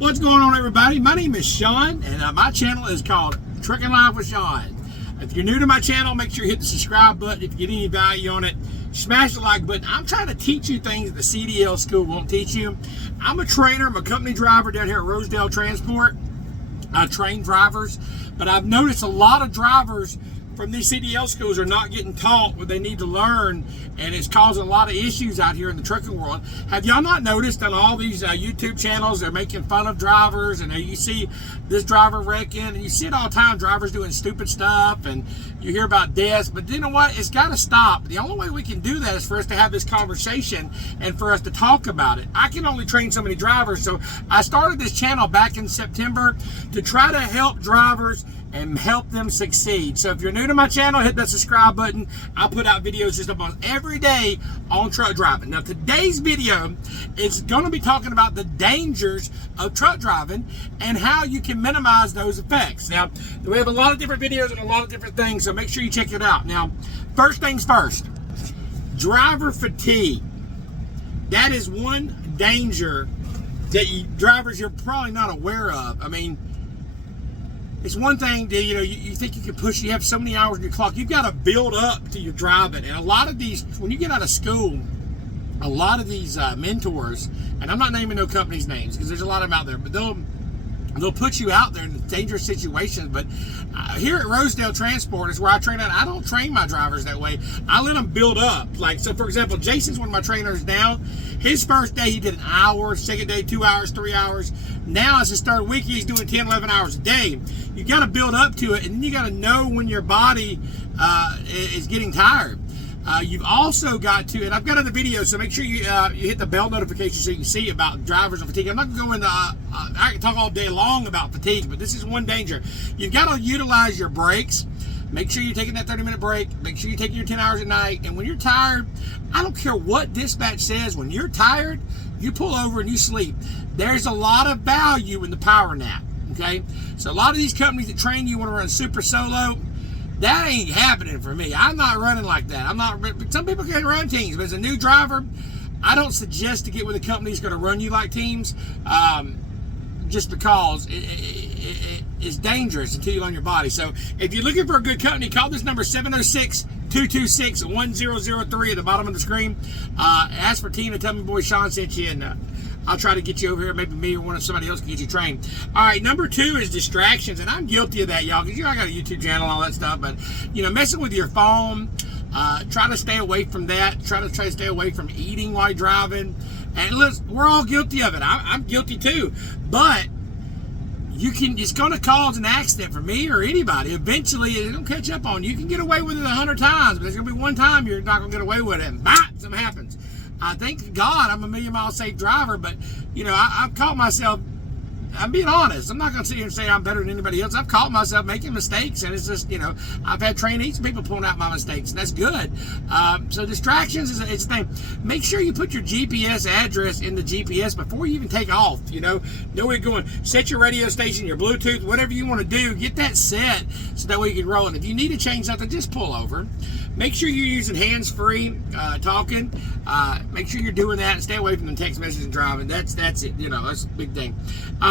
What's going on, everybody? My name is Sean, and my channel is called Trucking Life with Sean. If you're new to my channel, make sure you hit the subscribe button. If you get any value on it, smash the like button. I'm trying to teach you things that the CDL school won't teach you. I'm a trainer. I'm a company driver down here at Rosedale Transport. I train drivers, but I've noticed a lot of drivers from these CDL schools are not getting taught what they need to learn, and it's causing a lot of issues out here in the trucking world. Have y'all not noticed on all these YouTube channels, they're making fun of drivers, and you see this driver wrecking, and you see it all the time, drivers doing stupid stuff, and you hear about deaths, but you know what? It's got to stop. The only way we can do that is for us to have this conversation and for us to talk about it. I can only train so many drivers, so I started this channel back in September to try to help drivers and help them succeed. So if you're new to my channel, hit that subscribe button. I put out videos just about every day on truck driving. Now today's video is going to be talking about the dangers of truck driving and how you can minimize those effects. Now we have a lot of different videos and a lot of different things, so make sure you check it out. Now first things first, driver fatigue. That is one danger that drivers you're probably not aware of. I mean, it's one thing that, you think you can push, you have so many hours on your clock, you've got to build up to your driving. And a lot of these, when you get out of school, a lot of these mentors, and I'm not naming no companies' names because there's a lot of them out there, but they'll put you out there in dangerous situations. But here at Rosedale Transport is where I train at. I don't train my drivers that way. I let them build up. Like, so for example, Jason's one of my trainers now. His first day he did an hour, second day 2 hours, 3 hours. Now it's his third week, he's doing 10, 11 hours a day. You got to build up to it, and then you got to know when your body is getting tired. You've also got to, and I've got other videos, so make sure you hit the bell notification so you can see about drivers and fatigue. I'm not going to go into, I can talk all day long about fatigue, but this is one danger. You've got to utilize your breaks. Make sure you're taking that 30-minute break. Make sure you're taking your 10 hours a night. And when you're tired, I don't care what dispatch says, when you're tired, you pull over and you sleep. There's a lot of value in the power nap, okay? So a lot of these companies that train you want to run super solo, that ain't happening for me. I'm not running like that. I'm not. Some people can run teams, but as a new driver, I don't suggest to get with a company that's going to run you like teams, just because it's dangerous until you learn your body. So if you're looking for a good company, call this number 706-226-1003 at the bottom of the screen. Ask for Tina. Tell me boy Sean sent you, and I'll try to get you over here. Maybe me or somebody else can get you trained. All right, number 2 is distractions, and I'm guilty of that, y'all, because I got a YouTube channel and all that stuff. But messing with your phone, try to stay away from that. Try to stay away from eating while driving. And listen, we're all guilty of it. I'm guilty too. But it's going to cause an accident for me or anybody. Eventually, it'll catch up on you. You can get away with it 100 times, but there's going to be one time you're not going to get away with it, and something happens. Thank God I'm a million-mile safe driver, but, I've caught myself, I'm being honest. I'm not going to sit here and say I'm better than anybody else. I've caught myself making mistakes, and it's just, I've had trainees and people pulling out my mistakes, and that's good. So distractions is a thing. Make sure you put your GPS address in the GPS before you even take off, know where you're going. Set your radio station, your Bluetooth, whatever you want to do, get that set so that way you can roll. And if you need to change something, just pull over. Make sure you're using hands-free talking. Make sure you're doing that and stay away from the text message and driving. That's it. That's a big thing.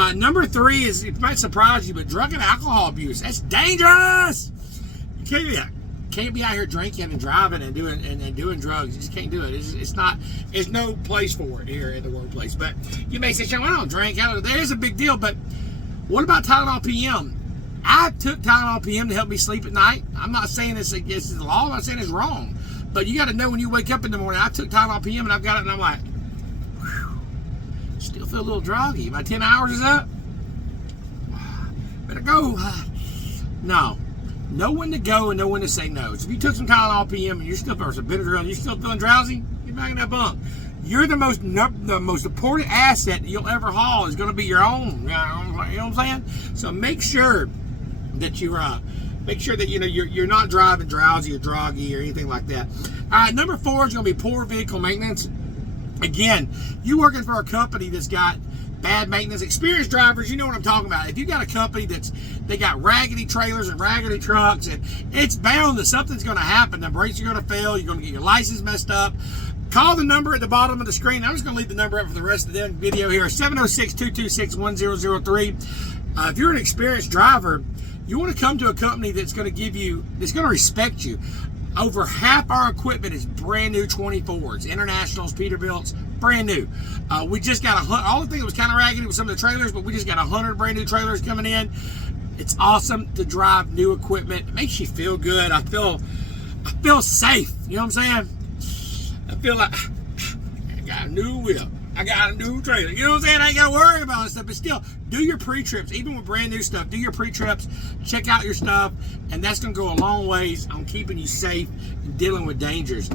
Number 3 is, it might surprise you, but drug and alcohol abuse. That's dangerous. You can't be out here drinking and driving and doing drugs. You just can't do it. It's no place for it here in the workplace. But you may say, Sean, I don't drink. There's a big deal. But what about Tylenol PM? I took Tylenol PM to help me sleep at night. I'm not saying it's against the law. I'm not saying it's wrong. But you got to know when you wake up in the morning. I took Tylenol PM and I've got it, and I'm like, whew, still feel a little groggy. My 10 hours is up. Better go. No. Know when to go and know when to say no. So if you took some Tylenol PM and you're still Benadryl and you're still feeling drowsy, get back in that bunk. You're the most important asset that you'll ever haul is going to be your own. You know what I'm saying? So make sure that you're not driving drowsy or groggy or anything like that. All right, number 4 is going to be poor vehicle maintenance. Again, you working for a company that's got bad maintenance. Experienced drivers, you know what I'm talking about. If you got a company they got raggedy trailers and raggedy trucks, and it's bound that something's going to happen. The brakes are going to fail. You're going to get your license messed up. Call the number at the bottom of the screen. I'm just going to leave the number up for the rest of the video here. 706-226-1003. If you're an experienced driver, you want to come to a company that's going to respect you. Over half our equipment is brand new 24s, Internationals, Peterbilts, brand new. We just got all the thing that was kind of raggedy with some of the trailers, but we just got 100 brand new trailers coming in. It's awesome to drive new equipment. It makes you feel good. I feel safe. You know what I'm saying? I feel like I got a new whip. I got a new trailer. You know what I'm saying? I ain't got to worry about this stuff. But still, do your pre-trips. Even with brand new stuff, do your pre-trips. Check out your stuff. And that's going to go a long ways on keeping you safe and dealing with dangers.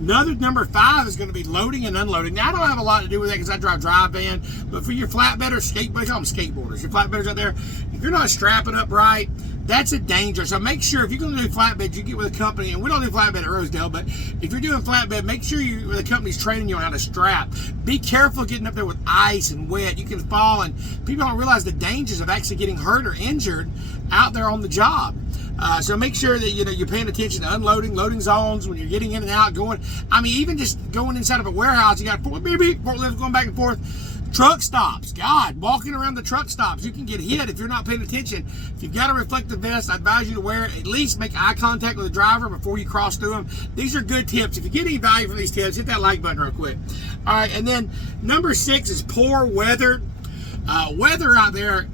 Another number 5 is going to be loading and unloading. Now, I don't have a lot to do with that because I drive van. But for your flatbedders, they call them skateboarders. Your flatbedders out there, if you're not strapping up right, that's a danger. So make sure if you're going to do flatbed, you get with a company. And we don't do flatbed at Rosedale, but if you're doing flatbed, make sure the company's training you on how to strap. Be careful getting up there with ice and wet. You can fall, and people don't realize the dangers of actually getting hurt or injured out there on the job. So make sure that you're paying attention to unloading, loading zones when you're getting in and out, going. I mean, even just going inside of a warehouse, you got forklifts going back and forth. Truck stops, God, walking around the truck stops, you can get hit if you're not paying attention. If you've got a reflective vest, I advise you to wear it. At least make eye contact with the driver before you cross through them. These are good tips. If you get any value from these tips, hit that like button real quick. All right, and then number 6 is poor weather. Weather out there,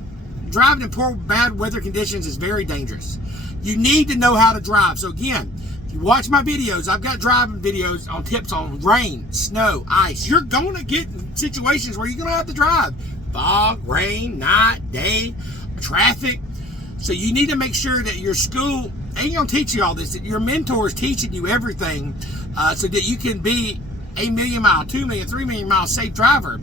driving in bad weather conditions is very dangerous. You need to know how to drive. So again, if you watch my videos, I've got driving videos on tips on rain, snow, ice. You're going to get situations where you're going to have to drive. Fog, rain, night, day, traffic. So you need to make sure that your school ain't going to teach you all this, that your mentor is teaching you everything so that you can be a 1,000,000 mile, 2 million, 3 million mile safe driver.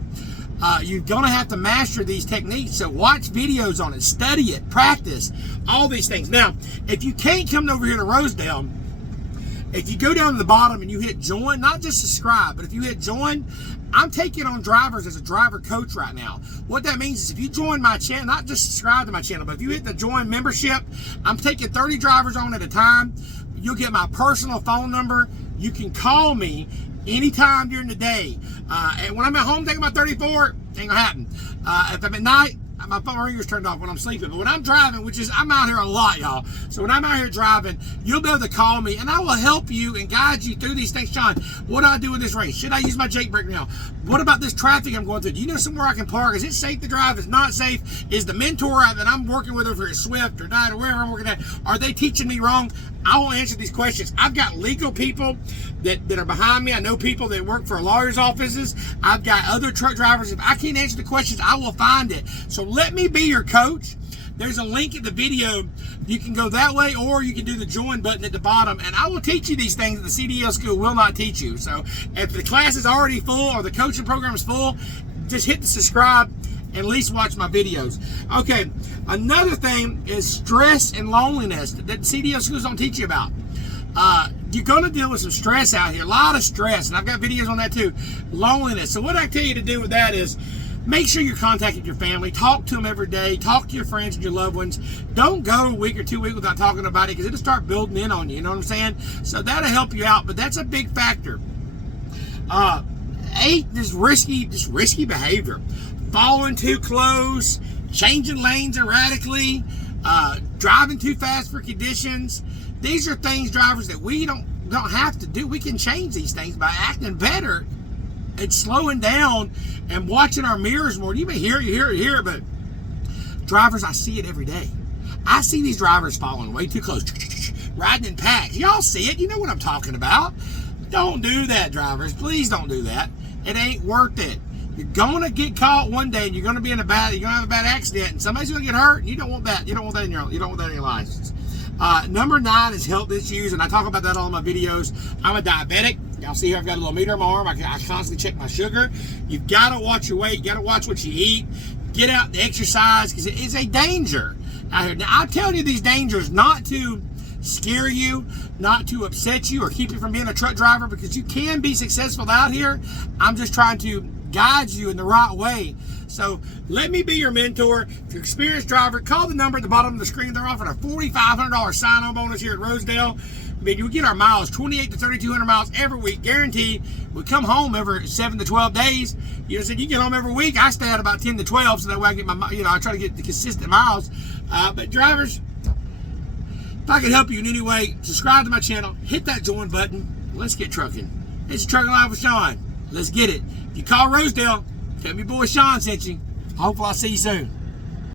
You're going to have to master these techniques. So watch videos on it, study it, practice, all these things. Now, if you can't come over here to Rosedale, if you go down to the bottom and you hit join, not just subscribe, but if you hit join, I'm taking on drivers as a driver coach right now. What that means is if you join my channel, not just subscribe to my channel, but if you hit the join membership, I'm taking 30 drivers on at a time. You'll get my personal phone number. You can call me anytime during the day. And when I'm at home taking my 34, ain't gonna happen. If I'm at night, my phone ringer's turned off when I'm sleeping. But when I'm driving, I'm out here a lot, y'all. So when I'm out here driving, you'll be able to call me and I will help you and guide you through these things. John, what do I do in this race? Should I use my Jake brake now? What about this traffic I'm going through? Do you know somewhere I can park? Is it safe to drive? Is it not safe? Is the mentor that I'm working with over at Swift or Knight or wherever I'm working at, are they teaching me wrong? I will answer these questions. I've got legal people that are behind me. I know people that work for lawyers' offices. I've got other truck drivers. If I can't answer the questions, I will find it. So let me be your coach. There's a link in the video. You can go that way, or you can do the join button at the bottom, and I will teach you these things that the CDL school will not teach you. So if the class is already full or the coaching program is full, just hit the subscribe and at least watch my videos. Okay, another thing is stress and loneliness that CDL schools don't teach you about. You're going to deal with some stress out here, a lot of stress, and I've got videos on that too. Loneliness. So what I tell you to do with that is make sure you're contacting your family. Talk to them every day. Talk to your friends and your loved ones. Don't go a week or 2 weeks without talking about it because it'll start building in on you. You know what I'm saying? So that'll help you out, but that's a big factor. 8 is risky behavior. Following too close, changing lanes erratically, driving too fast for conditions. These are things, drivers, that we don't have to do. We can change these things by acting better and slowing down and watching our mirrors more. You may hear it, but drivers, I see it every day. I see these drivers following way too close, riding in packs. Y'all see it. You know what I'm talking about. Don't do that, drivers. Please don't do that. It ain't worth it. You're going to get caught one day and you're going to have a bad accident and somebody's going to get hurt, and you don't want that. You don't want that in your license. Number 9 is health issues, and I talk about that all in my videos. I'm a diabetic. Y'all see here I've got a little meter on my arm. I constantly check my sugar. You've got to watch your weight. You got to watch what you eat. Get out and exercise because it is a danger out here. Now, I'm telling you these dangers not to scare you, not to upset you or keep you from being a truck driver, because you can be successful out here. I'm just trying to guide you in the right way. So let me be your mentor. If you're an experienced driver, call the number at the bottom of the screen. They're offering a $4,500 sign-on bonus here at Rosedale. I mean, we get our miles, 28 to 3,200 miles every week, guaranteed. We come home every 7 to 12 days. You know, so you get home every week. I stay out about 10 to 12, so that way I get my, I try to get the consistent miles. But drivers, if I can help you in any way, subscribe to my channel, hit that join button. Let's get trucking. It's Trucking Live with Sean. Let's get it. If you call Rosedale, tell me boy Sean sent you. Hopefully I'll see you soon.